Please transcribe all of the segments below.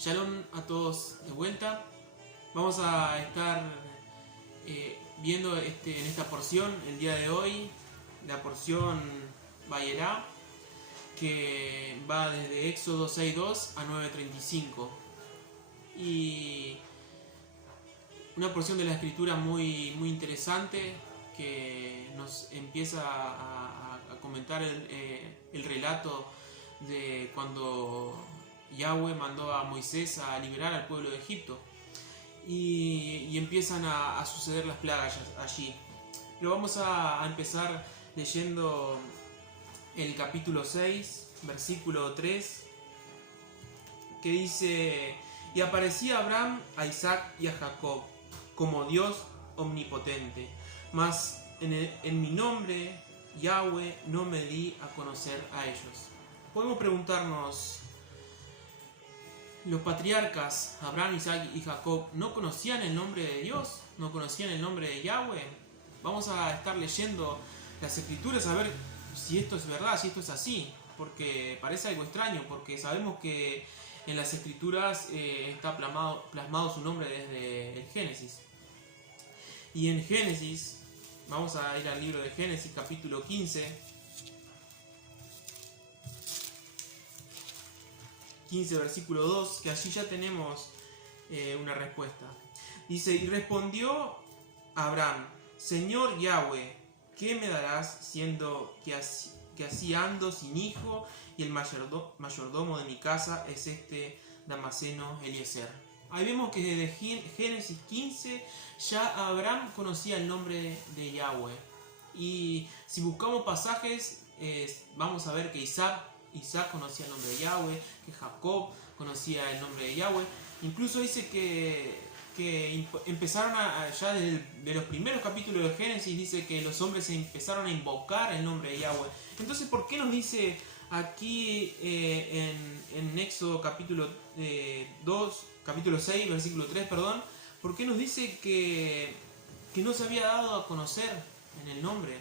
Shalom a todos de vuelta. Vamos a estar viendo en esta porción el día de hoy, la porción Vayera, que va desde Éxodo 6.2 a 9.35. Y una porción de la escritura muy interesante que nos empieza a comentar el relato de cuando Yahweh mandó a Moisés a liberar al pueblo de Egipto y empiezan a suceder las plagas allí. Pero vamos a empezar leyendo el capítulo 6, versículo 3, que dice: y aparecía Abraham, a Isaac y a Jacob como Dios omnipotente, mas en mi nombre Yahweh no me di a conocer a ellos. Podemos preguntarnos, ¿los patriarcas Abraham, Isaac y Jacob no conocían el nombre de Dios? ¿No conocían el nombre de Yahweh? Vamos a estar leyendo las escrituras a ver si esto es verdad, si esto es así, porque parece algo extraño, porque sabemos que en las escrituras está plasmado su nombre desde el Génesis. Y en Génesis, vamos a ir al libro de Génesis, capítulo 15, versículo 2, que allí ya tenemos una respuesta. Dice: y respondió Abraham: Señor Yahweh, ¿qué me darás siendo que así ando sin hijo y el mayordomo de mi casa es este Damaseno Eliezer? Ahí vemos que desde Génesis 15 ya Abraham conocía el nombre de Yahweh. Y si buscamos pasajes, vamos a ver que Isaac conocía el nombre de Yahweh, que Jacob conocía el nombre de Yahweh. Incluso dice que empezaron ya de los primeros capítulos de Génesis, dice que los hombres empezaron a invocar el nombre de Yahweh. Entonces, ¿por qué nos dice aquí en Éxodo capítulo 6, versículo 3, perdón? ¿Por qué nos dice que no se había dado a conocer en el nombre?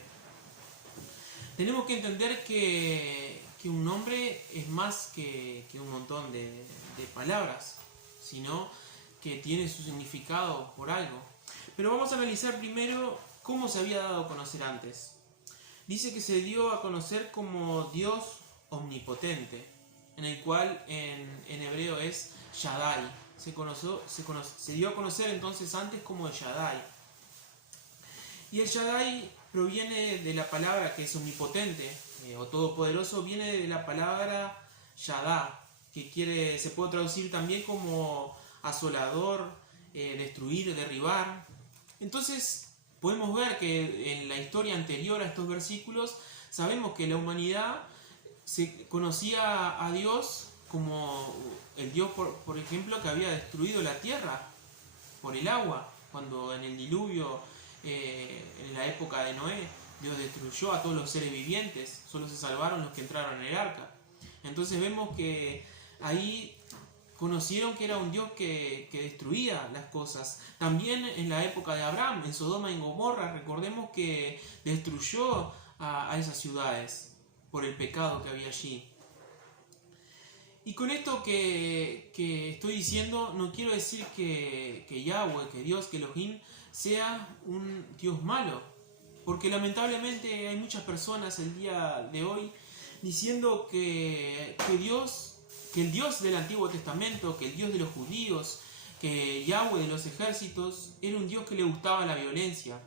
Tenemos que entender que un nombre es más que un montón de palabras, sino que tiene su significado por algo. Pero vamos a analizar primero cómo se había dado a conocer antes. Dice que se dio a conocer como Dios omnipotente, en el cual en hebreo es Shaddai. Se dio a conocer entonces antes como el Shaddai. Y el Shaddai proviene de la palabra que es omnipotente o todopoderoso, viene de la palabra Yadá, que se puede traducir también como asolador, destruir, derribar. Entonces podemos ver que en la historia anterior a estos versículos sabemos que la humanidad se conocía a Dios como el Dios, por ejemplo, que había destruido la tierra por el agua, cuando en el diluvio, en la época de Noé, Dios destruyó a todos los seres vivientes, solo se salvaron los que entraron en el arca. Entonces vemos que ahí conocieron que era un Dios que destruía las cosas. También en la época de Abraham, en Sodoma y Gomorra, recordemos que destruyó a esas ciudades por el pecado que había allí. Y con esto que estoy diciendo, no quiero decir que Yahweh, que Dios, que Elohim, sea un Dios malo. Porque lamentablemente hay muchas personas el día de hoy diciendo que el Dios del Antiguo Testamento, que el Dios de los judíos, que Yahweh de los ejércitos, era un Dios que le gustaba la violencia.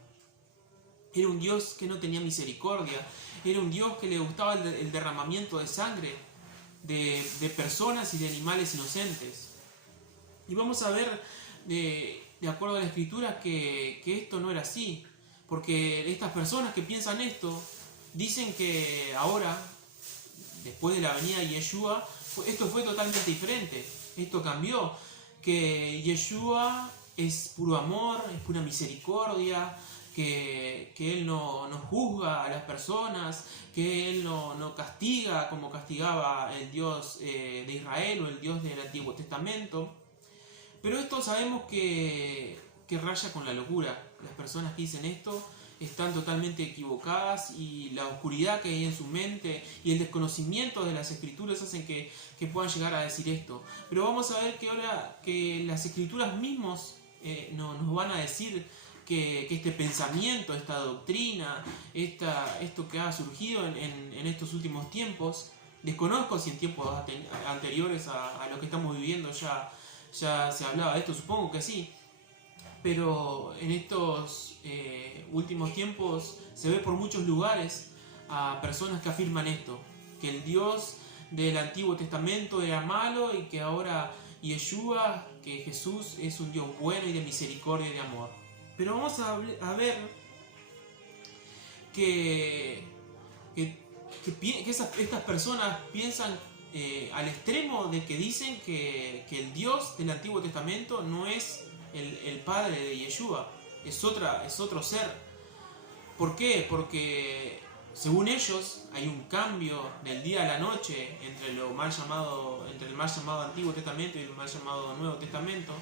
Era un Dios que no tenía misericordia. Era un Dios que le gustaba el derramamiento de sangre de personas y de animales inocentes. Y vamos a ver, de acuerdo a la Escritura, que esto no era así. Porque estas personas que piensan esto, dicen que ahora, después de la venida de Yeshua, esto fue totalmente diferente. Esto cambió. Que Yeshua es puro amor, es pura misericordia, que Él no juzga a las personas, que Él no castiga como castigaba el Dios de Israel o el Dios del Antiguo Testamento. Pero esto sabemos que raya con la locura. Las personas que dicen esto están totalmente equivocadas y la oscuridad que hay en su mente y el desconocimiento de las escrituras hacen que puedan llegar a decir esto. Pero vamos a ver que ahora que las escrituras mismos nos van a decir que este pensamiento, esta doctrina, esto que ha surgido en estos últimos tiempos, desconozco si en tiempos anteriores a lo que estamos viviendo ya se hablaba de esto, supongo que sí, pero en estos últimos tiempos se ve por muchos lugares a personas que afirman esto, que el Dios del Antiguo Testamento era malo y que ahora Yeshua, que Jesús es un Dios bueno y de misericordia y de amor. Pero vamos a ver que estas personas piensan al extremo de que dicen que el Dios del Antiguo Testamento no es el padre de Yeshua, es otro ser. ¿Por qué? Porque según ellos hay un cambio del día a la noche entre el mal llamado Antiguo Testamento y el mal llamado Nuevo Testamento,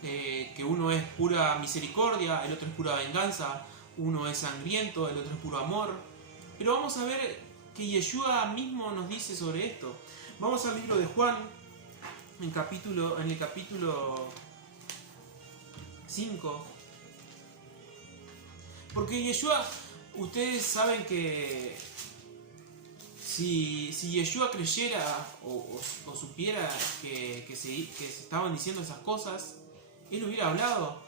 que uno es pura misericordia, el otro es pura venganza, uno es sangriento, el otro es puro amor. Pero vamos a ver que Yeshua mismo nos dice sobre esto. Vamos al libro de Juan, en el capítulo 5. Porque Yeshua, ustedes saben que si Yeshua creyera o supiera que se estaban diciendo esas cosas, él hubiera hablado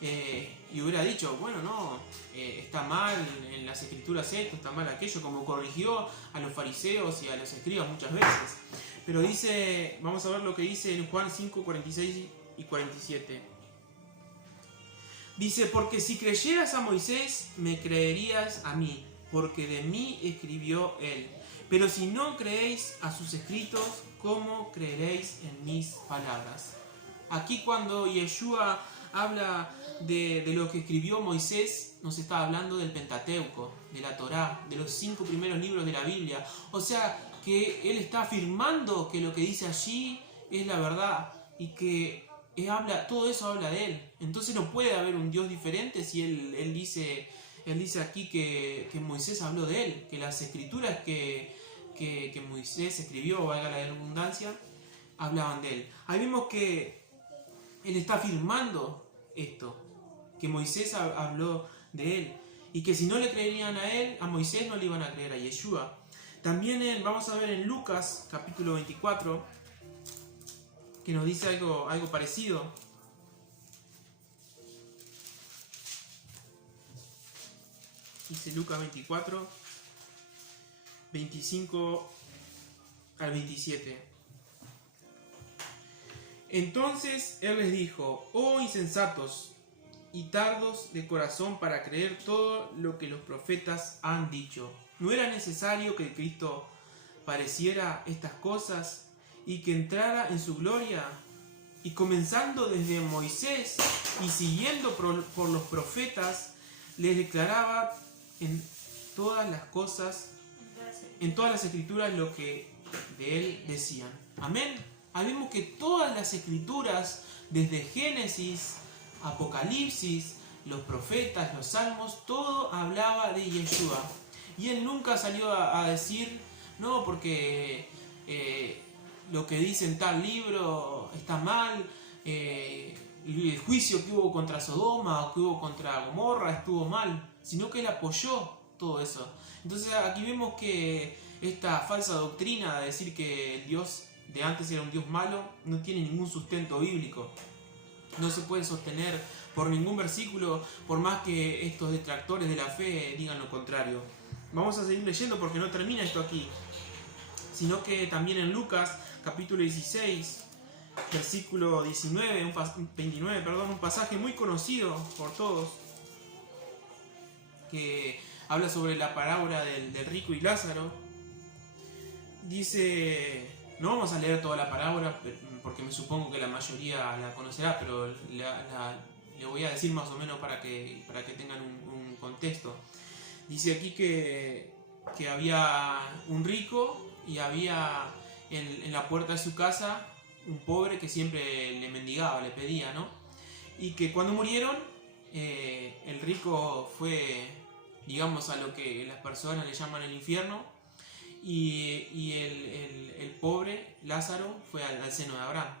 y hubiera dicho, bueno, no, está mal en las escrituras esto, está mal aquello, como corrigió a los fariseos y a los escribas muchas veces. Pero dice, vamos a ver lo que dice en Juan 5, 46 y 47. Dice, porque si creyeras a Moisés, me creerías a mí, porque de mí escribió él. Pero si no creéis a sus escritos, ¿cómo creeréis en mis palabras? Aquí cuando Yeshua habla de lo que escribió Moisés, nos está hablando del Pentateuco, de la Torá, de los 5 primeros libros de la Biblia. O sea, que él está afirmando que lo que dice allí es la verdad y que todo eso habla de él. Entonces no puede haber un Dios diferente si él dice aquí que Moisés habló de él, que las escrituras que Moisés escribió, valga la redundancia, hablaban de él. Ahí vemos que él está afirmando esto, que Moisés habló de él, y que si no le creerían a él, a Moisés no le iban a creer a Yeshua. También vamos a ver en Lucas capítulo 24, que nos dice algo parecido. Dice Lucas 24, 25 al 27. Entonces él les dijo, oh insensatos y tardos de corazón para creer todo lo que los profetas han dicho. ¿No era necesario que Cristo padeciera estas cosas y que entrara en su gloria? Y comenzando desde Moisés y siguiendo por los profetas, les declaraba en todas las escrituras lo que de él decían. Amén. Ahí vemos que todas las escrituras, desde Génesis, Apocalipsis, los profetas, los salmos, todo hablaba de Yeshua. Y él nunca salió a decir, no, porque lo que dice en tal libro está mal, el juicio que hubo contra Sodoma o que hubo contra Gomorra estuvo mal, sino que él apoyó todo eso. Entonces aquí vemos que esta falsa doctrina de decir que el Dios de antes era un Dios malo no tiene ningún sustento bíblico. No se puede sostener por ningún versículo, por más que estos detractores de la fe digan lo contrario. Vamos a seguir leyendo porque no termina esto aquí, sino que también en Lucas capítulo 16, versículo 29, un pasaje muy conocido por todos, que habla sobre la parábola del rico y Lázaro. Dice, no vamos a leer toda la parábola porque me supongo que la mayoría la conocerá, pero le voy a decir más o menos para que tengan un contexto. Dice aquí que había un rico y había en la puerta de su casa un pobre que siempre le mendigaba, le pedía, ¿no? Y que cuando murieron, el rico fue, digamos, a lo que las personas le llaman el infierno, y el pobre Lázaro fue al seno de Abraham.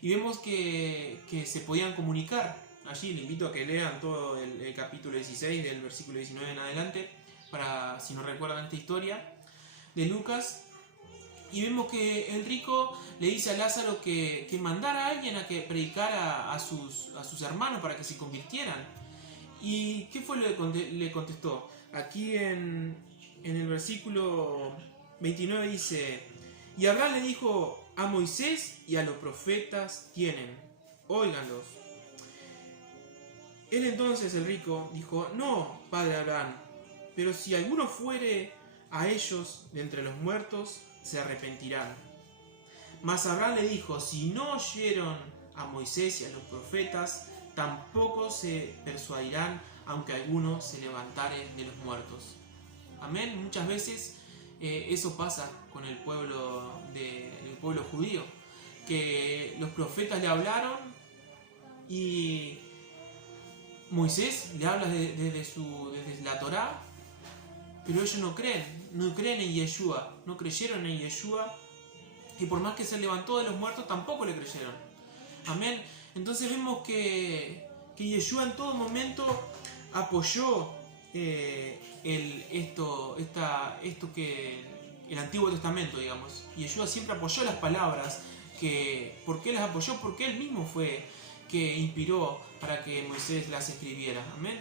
Y vemos que se podían comunicar. Allí le invito a que lean todo el capítulo 16, del versículo 19 en adelante, para si no recuerdan esta historia de Lucas. Y vemos que el rico le dice a Lázaro que mandara a alguien a que predicara a sus hermanos para que se convirtieran. ¿Y qué fue lo que le contestó? Aquí en el versículo 29 dice: y Abraham le dijo: a Moisés y a los profetas tienen, óiganlos. Él entonces, el rico, dijo: no, padre Abraham, pero si alguno fuere a ellos de entre los muertos, se arrepentirán. Mas Abraham le dijo: si no oyeron a Moisés y a los profetas, tampoco se persuadirán, aunque alguno se levantare de los muertos. Amén. Muchas veces eso pasa con el pueblo judío, que los profetas le hablaron y Moisés le habla desde la Torá, pero ellos no creen en Yeshua, no creyeron en Yeshua, y por más que se levantó de los muertos tampoco le creyeron. Amén. Entonces vemos que Yeshua en todo momento apoyó el Antiguo Testamento, digamos. Yeshua siempre apoyó las palabras. ¿Por qué las apoyó? Porque él mismo fue que inspiró para que Moisés las escribiera. Amén.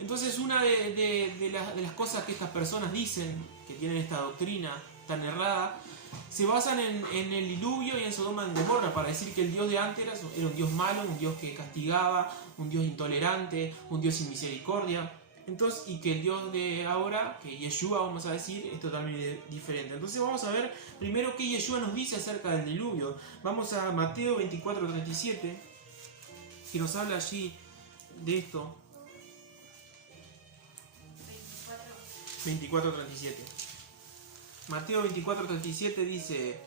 Entonces una de las cosas que estas personas dicen, que tienen esta doctrina tan errada, se basan en el diluvio y en Sodoma y Gomorra, para decir que el Dios de antes era un Dios malo, un Dios que castigaba, un Dios intolerante, un Dios sin misericordia. Entonces, y que el Dios de ahora, que Yeshua, vamos a decir, es totalmente diferente. Entonces vamos a ver primero qué Yeshua nos dice acerca del diluvio. Vamos a Mateo 24:37, que nos habla allí de esto. 24:37. Mateo 24:37 dice: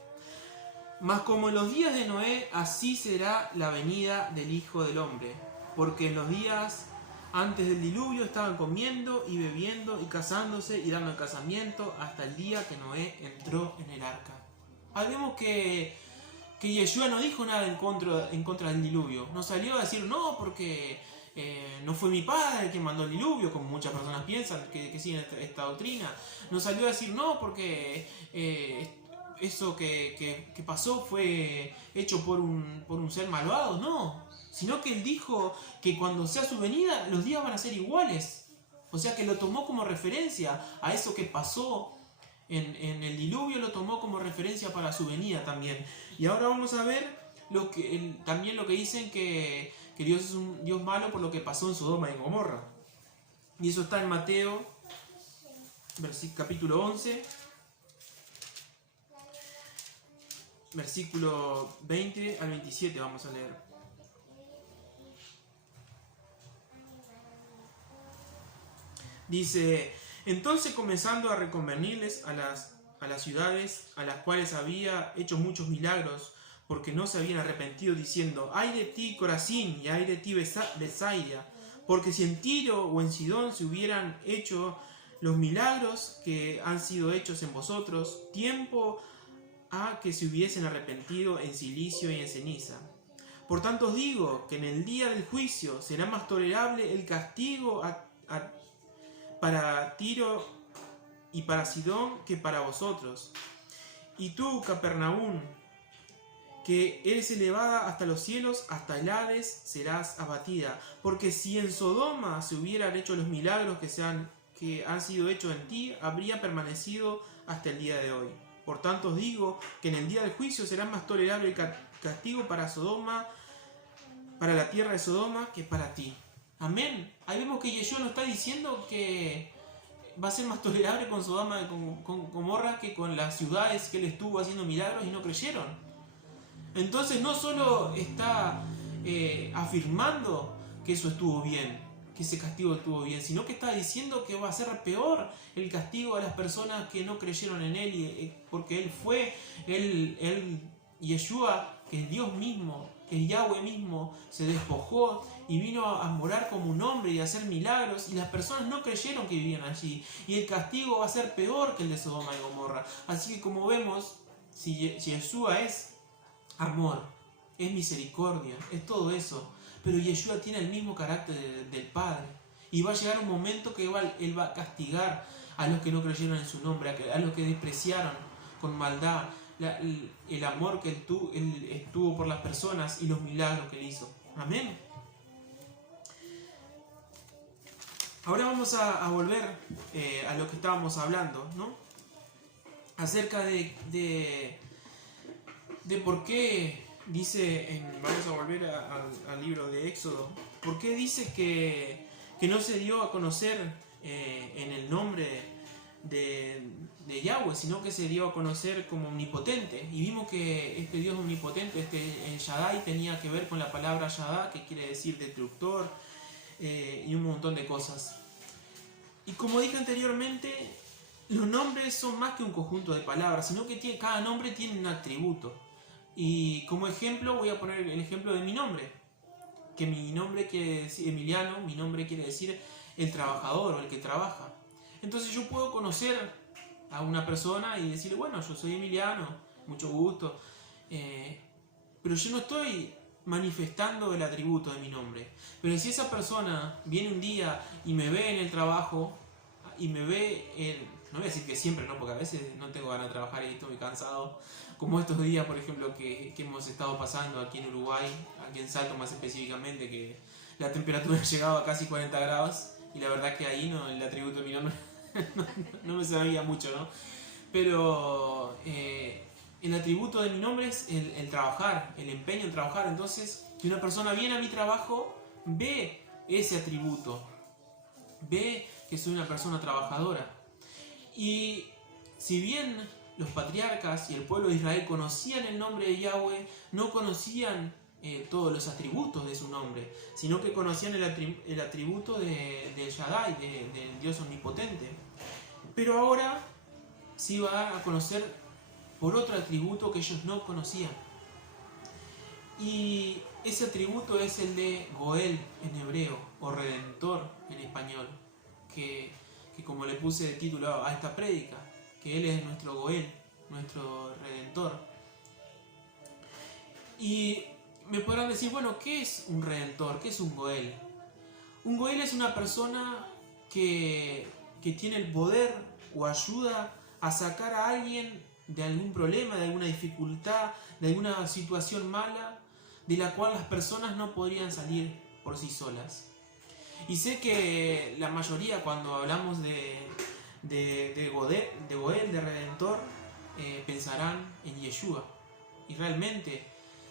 mas como en los días de Noé, así será la venida del Hijo del Hombre. Porque en los días antes del diluvio estaban comiendo y bebiendo y casándose y dando el casamiento hasta el día que Noé entró en el arca. Ahí vemos que Yeshua no dijo nada en contra del diluvio. No salió a decir: no, porque no fue mi padre el que mandó el diluvio, como muchas personas piensan que siguen esta doctrina. No salió a decir: no, porque eso que pasó fue hecho por un ser malvado. No, sino que él dijo que cuando sea su venida los días van a ser iguales. O sea que lo tomó como referencia a eso que pasó en el diluvio, lo tomó como referencia para su venida también. Y ahora vamos a ver también lo que dicen que Dios es un Dios malo por lo que pasó en Sodoma y Gomorra. Y eso está en Mateo capítulo 11, versículo 20 al 27 vamos a leer. Dice: entonces, comenzando a reconvenirles a las ciudades a las cuales había hecho muchos milagros, porque no se habían arrepentido, diciendo: ay de ti, Corazín, y ay de ti, Betsaida, porque si en Tiro o en Sidón se hubieran hecho los milagros que han sido hechos en vosotros, tiempo a que se hubiesen arrepentido en cilicio y en ceniza. Por tanto os digo que en el día del juicio será más tolerable el castigo para Tiro y para Sidón que para vosotros. Y tú, Capernaum, que eres elevada hasta los cielos, hasta el Hades serás abatida. Porque si en Sodoma se hubieran hecho los milagros que han sido hechos en ti, habría permanecido hasta el día de hoy. Por tanto os digo que en el día del juicio será más tolerable el castigo para Sodoma, para la tierra de Sodoma, que para ti. Amén. Ahí vemos que Yeshua nos está diciendo que va a ser más tolerable con Sodoma y con Gomorra que con las ciudades que él estuvo haciendo milagros y no creyeron. Entonces no solo está afirmando que eso estuvo bien, que ese castigo estuvo bien, sino que está diciendo que va a ser peor el castigo a las personas que no creyeron en él, porque él fue Yeshua, que es Dios mismo, que Yahweh mismo se despojó y vino a morar como un hombre y a hacer milagros, y las personas no creyeron que vivían allí, y el castigo va a ser peor que el de Sodoma y Gomorra. Así que como vemos, si Yeshua es amor, es misericordia, es todo eso, pero Yeshua tiene el mismo carácter del Padre, y va a llegar un momento que Él va a castigar a los que no creyeron en su nombre, a los que despreciaron con maldad el amor que él tuvo por las personas y los milagros que Él hizo. Amén. Ahora vamos a volver a lo que estábamos hablando, ¿no? Acerca de por qué dice, vamos a volver al libro de Éxodo, por qué dice que no se dio a conocer en el nombre de Yahweh, sino que se dio a conocer como omnipotente. Y vimos que este Dios omnipotente, este Shaddai, tenía que ver con la palabra Shaddai, que quiere decir destructor, y un montón de cosas. Y como dije anteriormente, los nombres son más que un conjunto de palabras, sino que cada nombre tiene un atributo. Y como ejemplo voy a poner el ejemplo de mi nombre, que mi nombre quiere decir Emiliano, mi nombre quiere decir el trabajador o el que trabaja. Entonces yo puedo conocer a una persona y decirle, bueno, yo soy Emiliano, mucho gusto, pero yo no estoy manifestando el atributo de mi nombre. Pero si esa persona viene un día y me ve en el trabajo, y me ve no voy a decir que siempre, no, porque a veces no tengo ganas de trabajar y estoy cansado, como estos días, por ejemplo, que hemos estado pasando aquí en Uruguay, aquí en Salto más específicamente, que la temperatura ha llegado a casi 40 grados, y la verdad que ahí el atributo de mi nombre no me sabía mucho, ¿no? Pero el atributo de mi nombre es el trabajar, el empeño en trabajar. Entonces, si una persona viene a mi trabajo, ve ese atributo, ve que soy una persona trabajadora. Y si bien los patriarcas y el pueblo de Israel conocían el nombre de Yahweh, no conocían todos los atributos de su nombre, sino que conocían el atributo de Shaddai, del Dios omnipotente. Pero ahora sí va a conocer por otro atributo que ellos no conocían. Y ese atributo es el de Goel en hebreo, o Redentor en español, que como le puse de título a esta prédica, que Él es nuestro Goel, nuestro Redentor. Y me podrán decir, bueno, ¿qué es un Redentor? ¿Qué es un Goel? Un Goel es una persona que tiene el poder o ayuda a sacar a alguien de algún problema, de alguna dificultad, de alguna situación mala, de la cual las personas no podrían salir por sí solas. Y sé que la mayoría, cuando hablamos de Goel, de Redentor, pensarán en Yeshua. Y realmente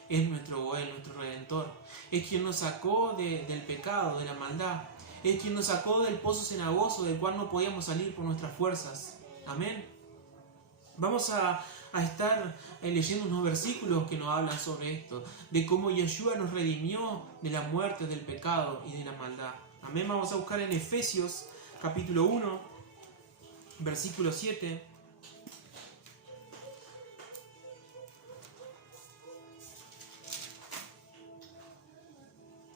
es nuestro Goel, nuestro Redentor. Es quien nos sacó del pecado, de la maldad. Es quien nos sacó del pozo cenagoso, del cual no podíamos salir por nuestras fuerzas. Amén. Vamos a estar leyendo unos versículos que nos hablan sobre esto, de cómo Yeshua nos redimió de la muerte, del pecado y de la maldad. Amén. Vamos a buscar en Efesios capítulo 1, versículo 7.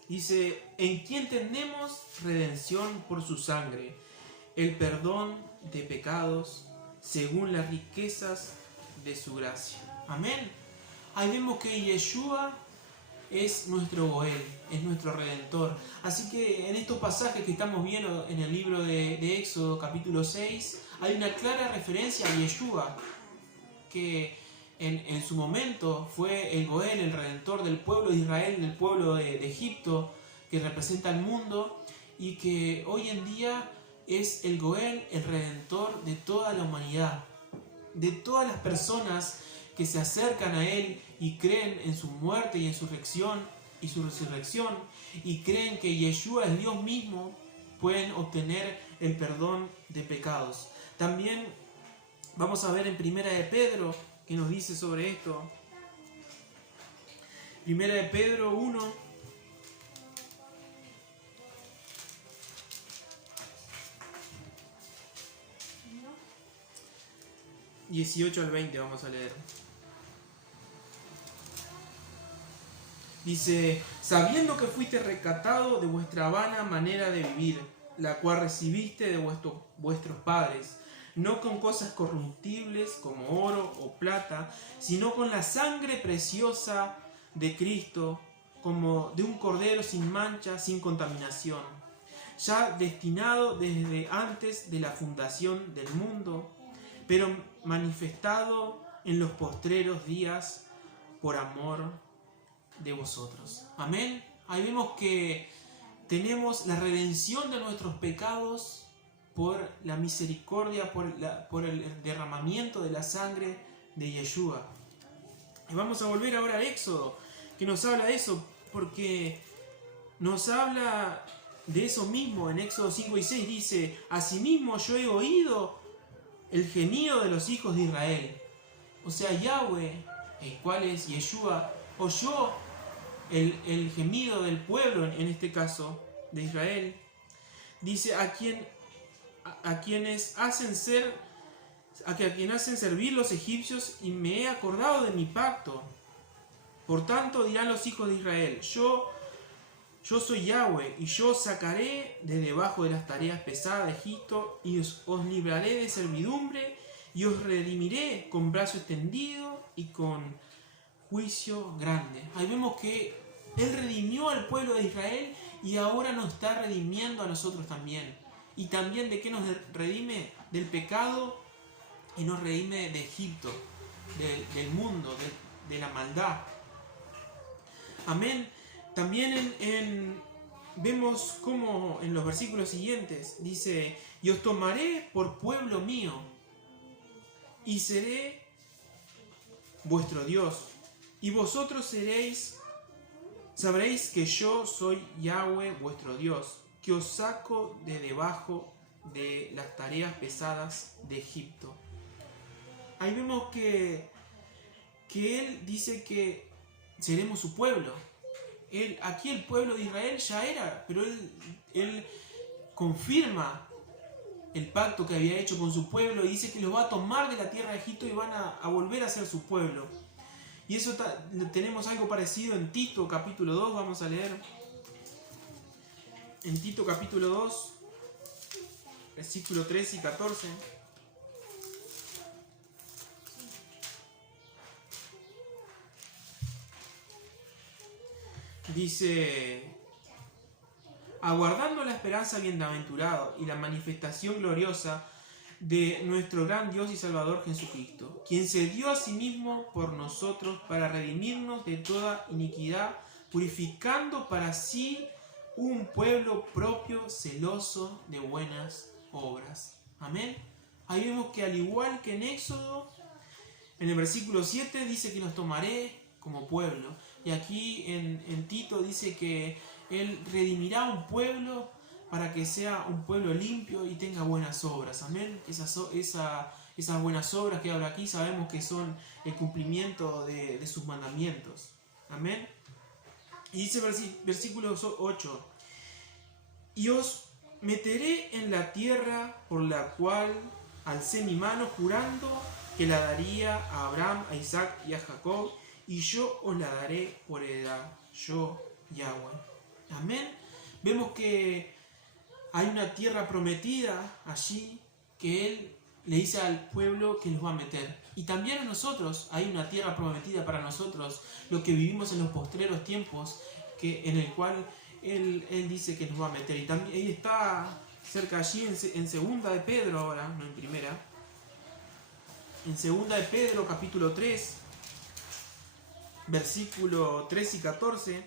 Dice, en quien tenemos redención por su sangre, el perdón de pecados según las riquezas de su gracia. Amén. Ahí vemos que Yeshua es nuestro Goel, es nuestro Redentor. Así que en estos pasajes que estamos viendo en el libro de Éxodo capítulo 6, hay una clara referencia a Yeshua, que en su momento fue el Goel, el Redentor del pueblo de Israel, del pueblo de Egipto, que representa al mundo, y que hoy en día es el Goel, el Redentor de toda la humanidad, de todas las personas que se acercan a Él y creen en su muerte y en su resurrección, y creen que Yeshua es Dios mismo, pueden obtener el perdón de pecados. También vamos a ver en Primera de Pedro que nos dice sobre esto. Primera de Pedro 1. 18 al 20 vamos a leer. Dice, sabiendo que fuiste rescatado de vuestra vana manera de vivir, la cual recibiste de vuestros padres, no con cosas corruptibles como oro o plata, sino con la sangre preciosa de Cristo, como de un cordero sin mancha, sin contaminación, ya destinado desde antes de la fundación del mundo, pero manifestado en los postreros días por amor de vosotros. Amén. Ahí vemos que tenemos la redención de nuestros pecados por la misericordia, por el derramamiento de la sangre de Yeshua. Y vamos a volver ahora al Éxodo, que nos habla de eso, porque nos habla de eso mismo. En Éxodo 5 y 6 dice, asimismo yo he oído el gemido de los hijos de Israel. O sea, Yahweh, el cual es Yeshua, oyó el gemido del pueblo, en este caso de Israel. Dice, a quienes hacen servir los egipcios, y me he acordado de mi pacto. Por tanto dirán los hijos de Israel, yo soy Yahweh, y yo os sacaré de debajo de las tareas pesadas de Egipto, y os libraré de servidumbre, y os redimiré con brazo extendido y con juicio grande. Ahí vemos que Él redimió al pueblo de Israel y ahora nos está redimiendo a nosotros también. Y también, ¿de qué nos redime? Del pecado, y nos redime de Egipto, del mundo, de la maldad. Amén. También vemos como en los versículos siguientes dice, y os tomaré por pueblo mío, y seré vuestro Dios, y vosotros sabréis que yo soy Yahweh vuestro Dios, que os saco de debajo de las tareas pesadas de Egipto. Ahí vemos que Él dice que seremos su pueblo. Aquí el pueblo de Israel ya era, pero Él confirma el pacto que había hecho con su pueblo y dice que los va a tomar de la tierra de Egipto y van a volver a ser su pueblo. Y eso tenemos algo parecido en Tito capítulo 2, vamos a leer. En Tito capítulo 2, versículo 13 y 14. Dice, aguardando la esperanza bienaventurada y la manifestación gloriosa de nuestro gran Dios y Salvador Jesucristo, quien se dio a sí mismo por nosotros para redimirnos de toda iniquidad, purificando para sí un pueblo propio celoso de buenas obras. Amén. Ahí vemos que al igual que en Éxodo, en el versículo 7 dice que los tomaré como pueblo. Y aquí en Tito dice que Él redimirá un pueblo para que sea un pueblo limpio y tenga buenas obras. Amén. Esas buenas obras que habla aquí sabemos que son el cumplimiento de sus mandamientos. Amén. Y dice versículo 8. Y os meteré en la tierra por la cual alcé mi mano jurando que la daría a Abraham, a Isaac y a Jacob, y yo os la daré por heredad, yo Yahweh. Amén. Vemos que hay una tierra prometida allí que Él le dice al pueblo que los va a meter. Y también a nosotros hay una tierra prometida para nosotros, lo que vivimos en los postreros tiempos, en el cual Él dice que nos va a meter. Y también ahí está cerca allí en segunda de Pedro ahora, no en primera. En segunda de Pedro capítulo 3, versículo 3 y 14,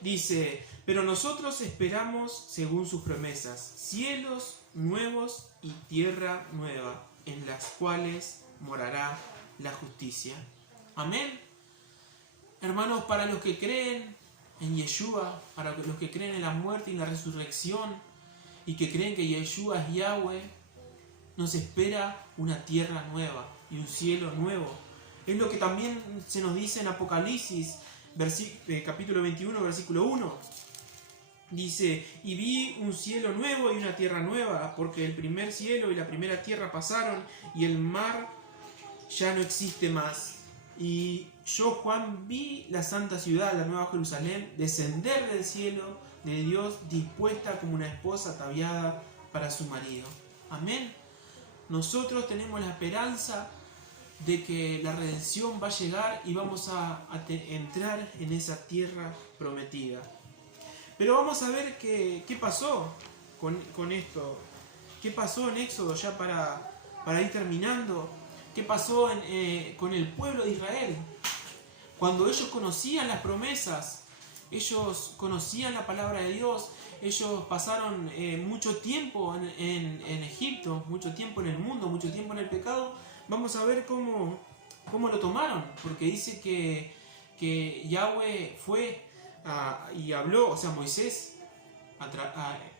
dice, pero nosotros esperamos según sus promesas, cielos nuevos y tierra nueva, en las cuales morará la justicia. Amén. Hermanos, para los que creen en Yeshua, para los que creen en la muerte y la resurrección, y que creen que Yeshua es Yahweh, nos espera una tierra nueva y un cielo nuevo. Es lo que también se nos dice en Apocalipsis, capítulo 21, versículo 1. Dice, y vi un cielo nuevo y una tierra nueva, porque el primer cielo y la primera tierra pasaron, y el mar ya no existe más. Y yo, Juan, vi la santa ciudad, la nueva Jerusalén, descender del cielo de Dios, dispuesta como una esposa ataviada para su marido. Amén. Nosotros tenemos la esperanza de que la redención va a llegar y vamos a entrar en esa tierra prometida. Pero vamos a ver qué pasó con esto. ¿Qué pasó en Éxodo ya para ir terminando? ¿Qué pasó con el pueblo de Israel? Cuando ellos conocían las promesas, ellos conocían la palabra de Dios, ellos pasaron mucho tiempo en Egipto, mucho tiempo en el mundo, mucho tiempo en el pecado. Vamos a ver cómo lo tomaron, porque dice que Yahweh fue y habló, o sea,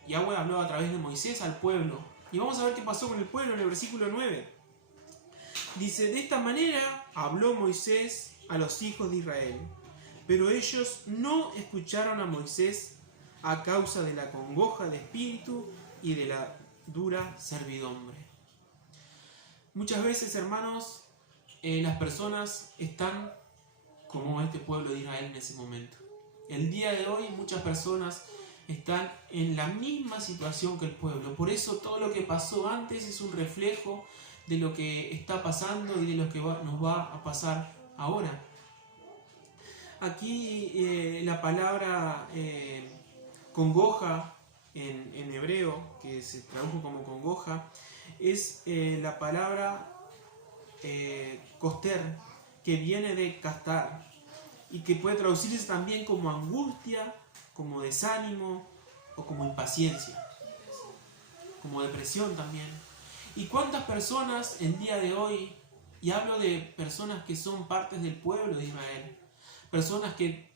Yahweh habló a través de Moisés al pueblo. Y vamos a ver qué pasó con el pueblo en el versículo 9. Dice, de esta manera habló Moisés a los hijos de Israel, pero ellos no escucharon a Moisés a causa de la congoja de espíritu y de la dura servidumbre. Muchas veces, hermanos, las personas están como este pueblo de Israel en ese momento. El día de hoy muchas personas están en la misma situación que el pueblo. Por eso todo lo que pasó antes es un reflejo de lo que está pasando y de lo que nos va a pasar ahora. Aquí la palabra congoja en hebreo, que se tradujo como congoja, es la palabra koster, que viene de castar y que puede traducirse también como angustia, como desánimo o como impaciencia, como depresión también. ¿Y cuántas personas el día de hoy, y hablo de personas que son partes del pueblo de Israel, personas que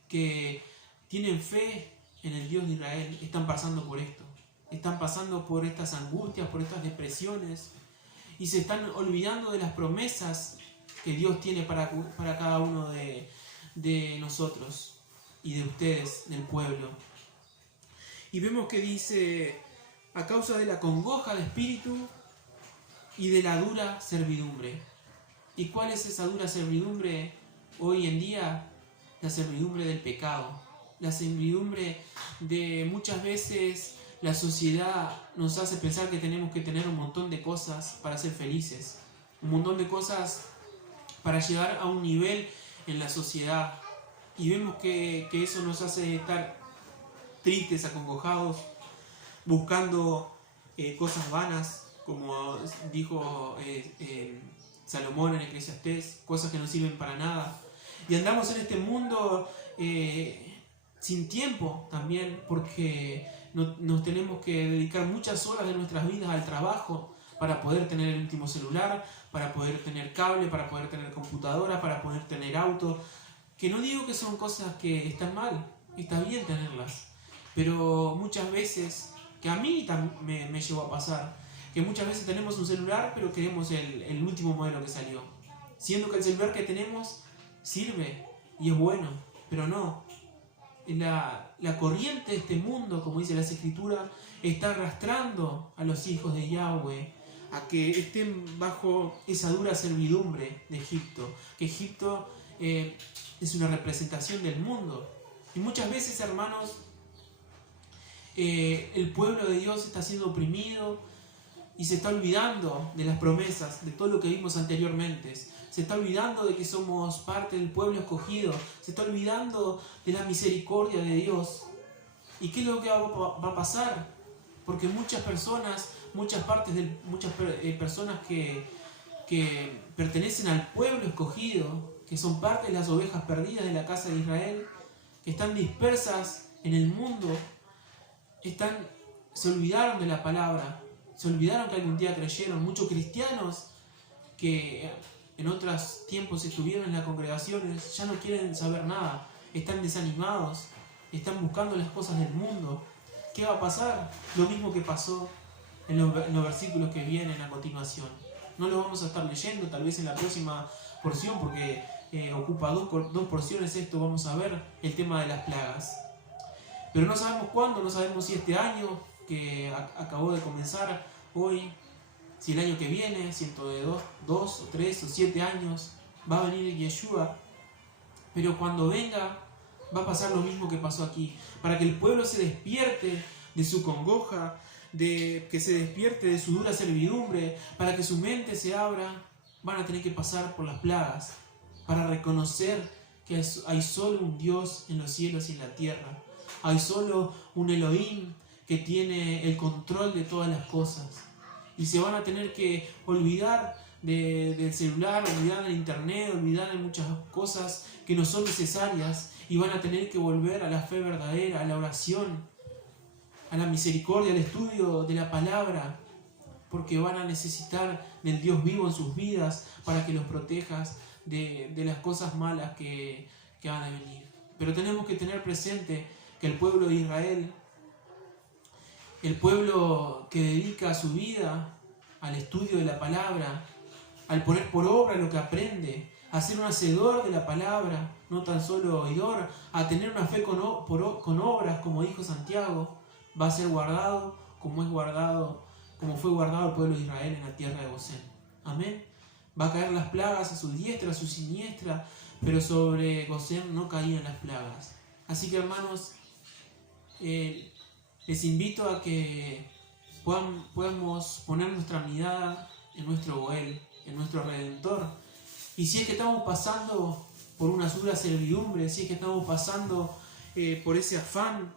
tienen fe en el Dios de Israel, están pasando por esto? Están pasando por estas angustias, por estas depresiones, y se están olvidando de las promesas que Dios tiene para cada uno de nosotros y de ustedes, del pueblo. Y vemos que dice, a causa de la congoja de espíritu y de la dura servidumbre. ¿Y cuál es esa dura servidumbre hoy en día? La servidumbre del pecado, la servidumbre de muchas veces la sociedad nos hace pensar que tenemos que tener un montón de cosas para ser felices, un montón de cosas para llegar a un nivel en la sociedad, y vemos que eso nos hace estar tristes, acongojados, buscando cosas vanas, como dijo Salomón en Eclesiastés, cosas que no sirven para nada. Y andamos en este mundo sin tiempo también, porque nos tenemos que dedicar muchas horas de nuestras vidas al trabajo para poder tener el último celular, para poder tener cable, para poder tener computadora, para poder tener auto. Que no digo que son cosas que están mal, está bien tenerlas, pero muchas veces, que a mí me llegó a pasar, que muchas veces tenemos un celular pero queremos el último modelo que salió, siendo que el celular que tenemos sirve y es bueno, pero no. La corriente de este mundo, como dice las Escrituras, está arrastrando a los hijos de Yahweh a que estén bajo esa dura servidumbre de Egipto, que Egipto es una representación del mundo. Y muchas veces, hermanos, el pueblo de Dios está siendo oprimido y se está olvidando de las promesas, de todo lo que vimos anteriormente. Se está olvidando de que somos parte del pueblo escogido. Se está olvidando de la misericordia de Dios. ¿Y qué es lo que va a pasar? Porque muchas personas que pertenecen al pueblo escogido, que son parte de las ovejas perdidas de la casa de Israel, que están dispersas en el mundo, se olvidaron de la palabra, se olvidaron que algún día creyeron. Muchos cristianos que en otros tiempos estuvieron en las congregaciones ya no quieren saber nada, están desanimados, están buscando las cosas del mundo. ¿Qué va a pasar? Lo mismo que pasó en los versículos que vienen a continuación. No los vamos a estar leyendo, tal vez en la próxima porción, porque ocupa dos porciones esto. Vamos a ver el tema de las plagas. Pero no sabemos cuándo, no sabemos si este año que acabó de comenzar hoy, si el año que viene, si dentro de 2 o 3 o 7 años, va a venir Yeshua, pero cuando venga va a pasar lo mismo que pasó aquí, para que el pueblo se despierte de su congoja, que se despierte de su dura servidumbre, para que su mente se abra, van a tener que pasar por las plagas, para reconocer que hay solo un Dios en los cielos y en la tierra, hay solo un Elohim que tiene el control de todas las cosas, y se van a tener que olvidar del celular, olvidar del internet, olvidar de muchas cosas que no son necesarias, y van a tener que volver a la fe verdadera, a la oración, a la misericordia, al estudio de la palabra, porque van a necesitar del Dios vivo en sus vidas para que los protejas de las cosas malas que van a venir. Pero tenemos que tener presente que el pueblo de Israel, el pueblo que dedica su vida al estudio de la palabra, al poner por obra lo que aprende, a ser un hacedor de la palabra, no tan solo oidor, a tener una fe con obras, como dijo Santiago, va a ser guardado como fue guardado el pueblo de Israel en la tierra de Gosén. Amén. Va a caer las plagas a su diestra, a su siniestra, pero sobre Gosén no caían las plagas. Así que, hermanos, les invito a que podamos poner nuestra mirada en nuestro Goel, en nuestro Redentor. Y si es que estamos pasando por una dura servidumbre, si es que estamos pasando por ese afán,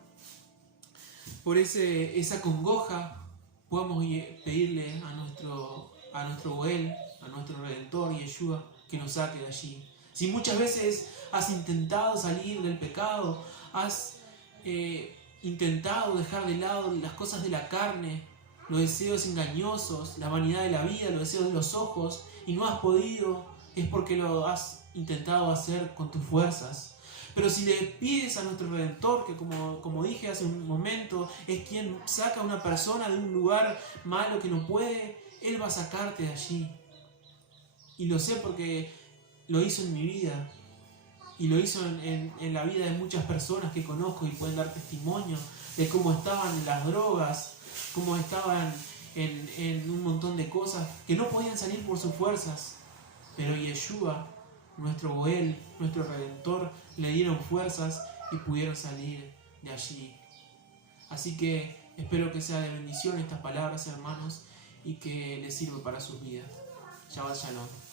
por esa congoja, podamos pedirle a nuestro Goel, a nuestro Redentor, Yeshua, que nos saque de allí. Si muchas veces has intentado salir del pecado, has intentado dejar de lado las cosas de la carne, los deseos engañosos, la vanidad de la vida, los deseos de los ojos, y no has podido, es porque lo has intentado hacer con tus fuerzas. Pero si le pides a nuestro Redentor, que como dije hace un momento, es quien saca a una persona de un lugar malo que no puede, Él va a sacarte de allí. Y lo sé porque lo hizo en mi vida, y lo hizo en la vida de muchas personas que conozco y pueden dar testimonio de cómo estaban en las drogas, cómo estaban en un montón de cosas, que no podían salir por sus fuerzas. Pero Yeshua, nuestro Goel, nuestro Redentor, le dieron fuerzas y pudieron salir de allí. Así que espero que sea de bendición estas palabras, hermanos, y que les sirva para sus vidas. Shabbat Shalom.